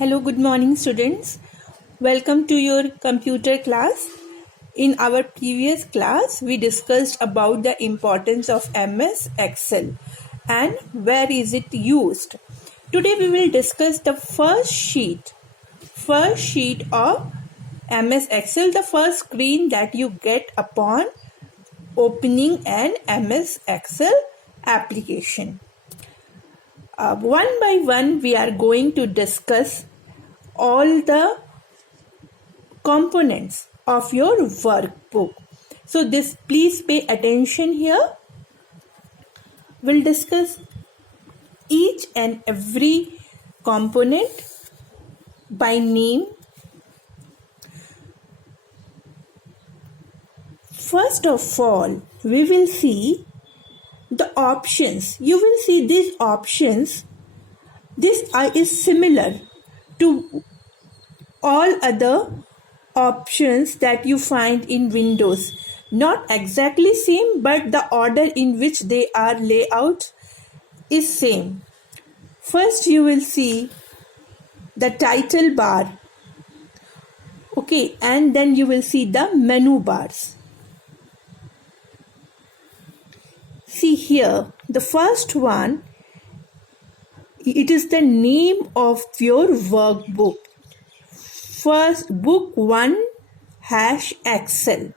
Hello, good morning students. Welcome to your computer class. In our previous class, we discussed about the importance of MS Excel and where is it used. Today we will discuss the first sheet of MS Excel, the first screen that you get upon opening an MS Excel application. One by one, we are going to discuss all the components of your workbook. So please pay attention here. We'll discuss each and every component by name. First of all, we will see the options. You will see these options. This is similar to all other options that you find in Windows. Not exactly same, but the order in which they are laid out is same. First you will see the title bar. Okay, and then you will see the menu bars. See here, the first one, it is the name of your workbook. First, book 1 #Excel.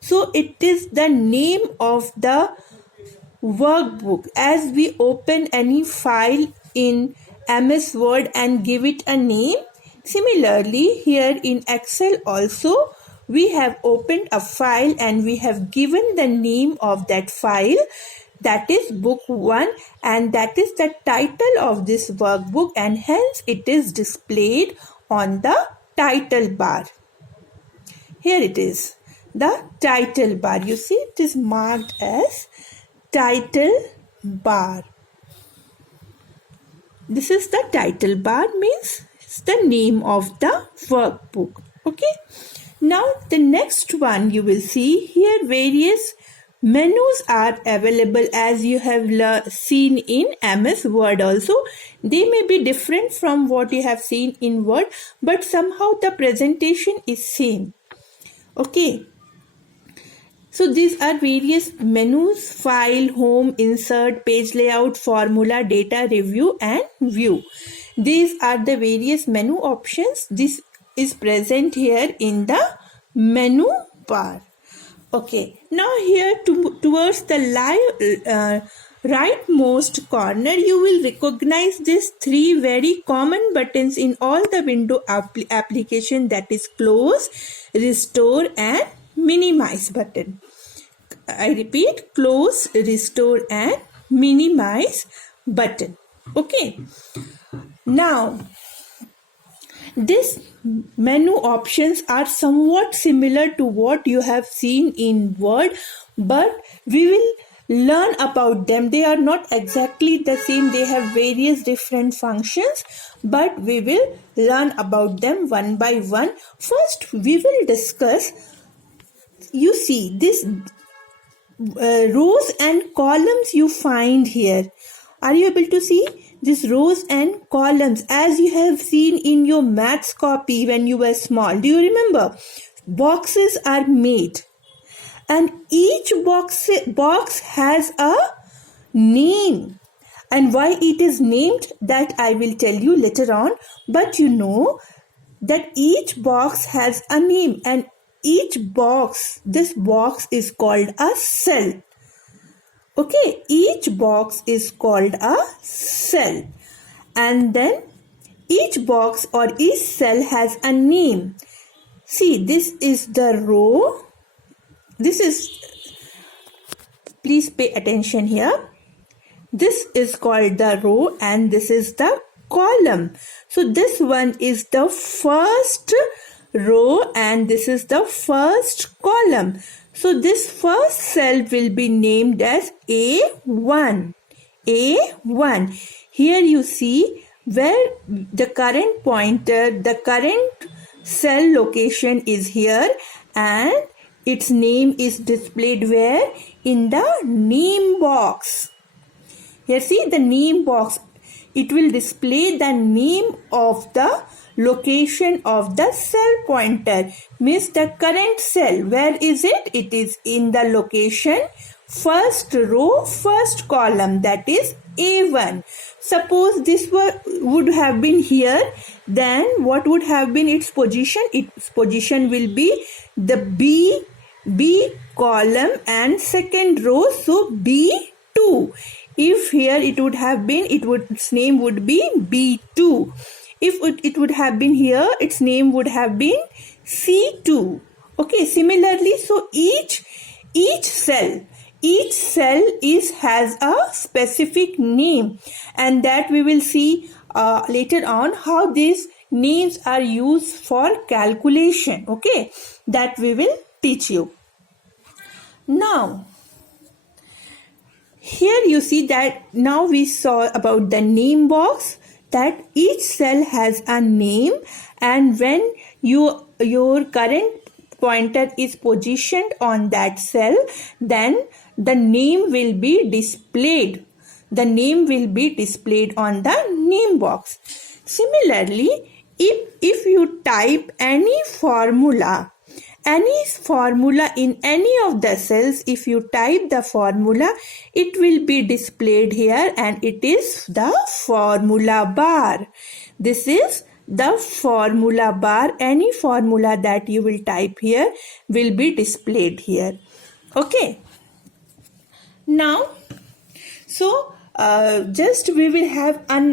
So it is the name of the workbook. As we open any file in MS Word and give it a name, similarly here in Excel also we have opened a file and we have given the name of that file, that is book 1, and that is the title of this workbook, and hence it is displayed on the title bar. Here it is, the title bar. You see it is marked as title bar. This is the title bar, means it's the name of the workbook. Okay. Now the next one, you will see here various menus are available, as you have seen in MS Word also. They may be different from what you have seen in Word, but somehow the presentation is same. Okay. So these are various menus: file, home, insert, page layout, formula, data, review and view. These are the various menu options. This is present here in the menu bar. Okay, now here towards the rightmost corner, you will recognize these three very common buttons in all the window application, that is close, restore and minimize button. I repeat, close, restore and minimize button. Okay, now these menu options are somewhat similar to what you have seen in Word, but we will learn about them. They are not exactly the same. They have various different functions, but we will learn about them one by one. First, we will discuss, you see, this rows and columns you find here. Are you able to see these rows and columns as you have seen in your maths copy when you were small? Do you remember? Boxes are made and each box has a name, and why it is named, that I will tell you later on. But you know that each box has a name, and this box is called a cell. Okay, each box is called a cell, and then each box or each cell has a name. See, this is the row. Please pay attention here. This is called the row and this is the column. So this one is the first row and this is the first column. So this first cell will be named as A1. A1. Here you see where the current pointer, the current cell location is here, and its name is displayed where? In the name box. Here see the name box. it will display the name of the location of the cell pointer. Means the current cell, where is it? It is in the location first row, first column, that is A1. Suppose this would have been here, then what would have been its position? Its position will be the B column and second row, so B2. If here it would have been, its name would be B2. If it would have been here, its name would have been C2. Okay, similarly, so each cell has a specific name, and that we will see later on how these names are used for calculation. Okay, that we will teach you. Now, here you see that now we saw about the name box, that each cell has a name, and when your current pointer is positioned on that cell, then the name will be displayed. The name will be displayed on the name box. Similarly, if you type any formula in any of the cells, if you type the formula, it will be displayed here, and it is the formula bar. This is the formula bar. Any formula that you will type here will be displayed here. Okay. Now, so just we will have a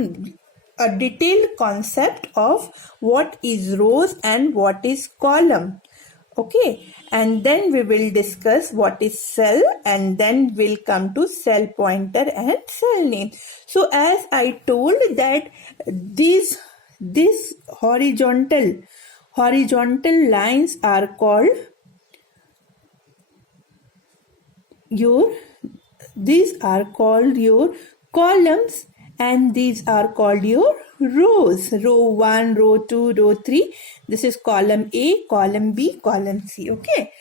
detailed concept of what is rows and what is column. Okay, and then we will discuss what is cell, and then we'll come to cell pointer and cell name. So as I told that these horizontal lines are called your columns, and these are called your rows. Row 1, row 2, row 3. This is column A, column B, column C. Okay.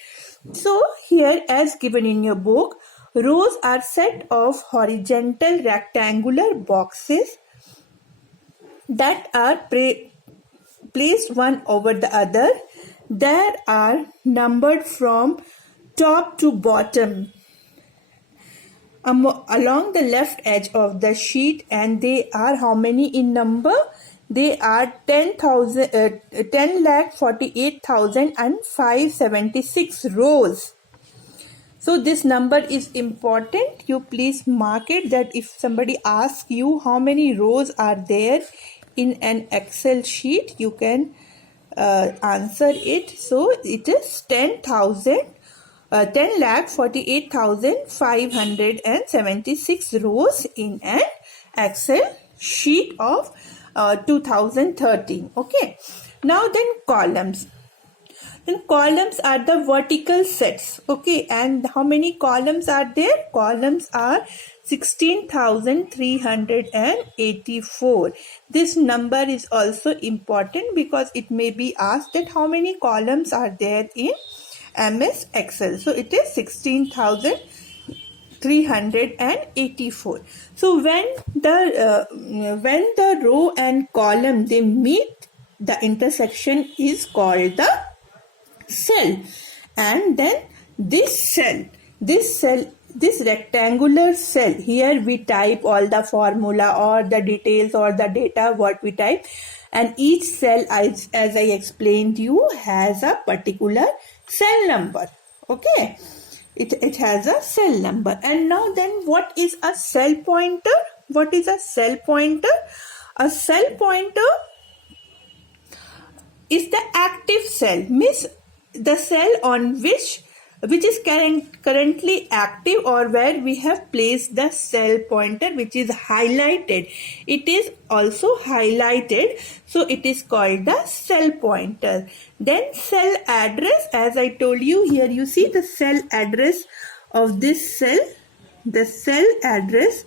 So here, as given in your book, rows are set of horizontal rectangular boxes that are placed one over the other. They are numbered from top to bottom along the left edge of the sheet, and they are how many in number? They are 10,48,576 rows. So this number is important. You please mark it, that if somebody asks you how many rows are there in an Excel sheet, you can answer it. So it is 10,48,576 rows in an Excel sheet of 2013. Okay. Now then columns. Then columns are the vertical sets. Okay. And how many columns are there? Columns are 16,384. This number is also important because it may be asked that how many columns are there in MS Excel. So it is 16,384. So when the row and column they meet, the intersection is called the cell. And then this rectangular cell, here we type all the formula or the details or the data what we type, and each cell, as I explained you, has a particular cell number. Okay, it has a cell number. And now then, what is a cell pointer? What is a cell pointer? A cell pointer is the active cell, means the cell on which is currently active, or where we have placed the cell pointer, which is highlighted. It is also highlighted, so it is called the cell pointer. Then cell address, as I told you, here you see the cell address of this cell. The cell address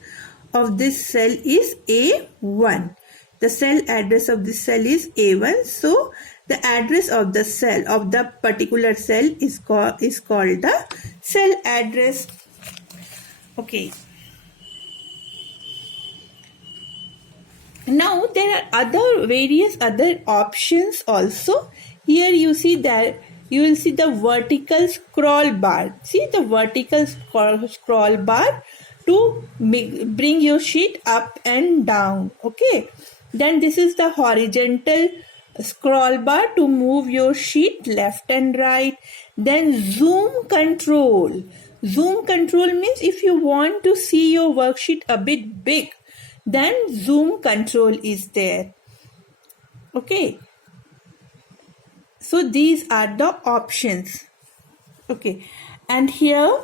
of this cell is A1. The cell address of this cell is A1. So the address of the cell, of the particular cell, is called the cell address. Okay. Now there are other various other options also. Here you see that you will see the vertical scroll bar. See the vertical scroll bar to bring your sheet up and down. Okay. Then this is the horizontal scroll bar to move your sheet left and right. Then zoom control. Zoom control means if you want to see your worksheet a bit big, then zoom control is there. Okay, so these are the options. Okay, and here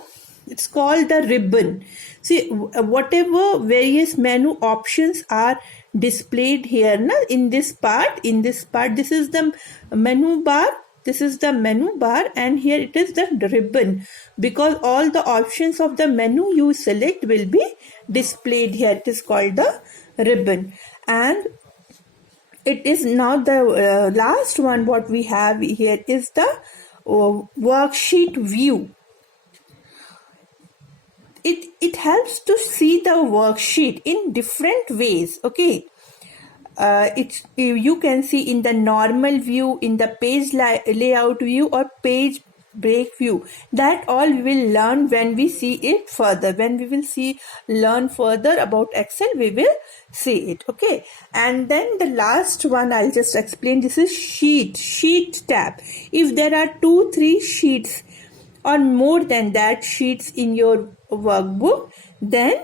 it's called the ribbon. See, whatever various menu options are displayed here na, in this part, this is the menu bar. This is the menu bar, and here it is the ribbon, because all the options of the menu you select will be displayed here. It is called the ribbon. And it is now the last one what we have here is the worksheet view. It helps to see the worksheet in different ways. Okay, you can see in the normal view, in the page layout view, or page break view. That all we will learn when we see it further. When we will learn further about Excel, we will see it. Okay, and then the last one I'll just explain. This is sheet tab. If there are 2-3 sheets or more than that sheets in your workbook, then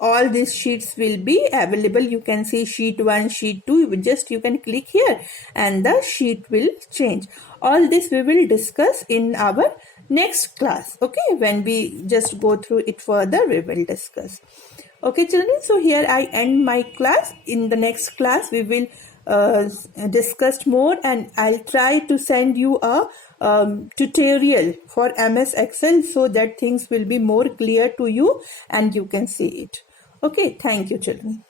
all these sheets will be available. You can see sheet 1, sheet 2. You can click here and the sheet will change. All this we will discuss in our next class. Okay, when we just go through it further, we will discuss. Okay children, so here I end my class. In the next class we will discuss more, and I'll try to send you a tutorial for MS Excel so that things will be more clear to you and you can see it. Okay, thank you children.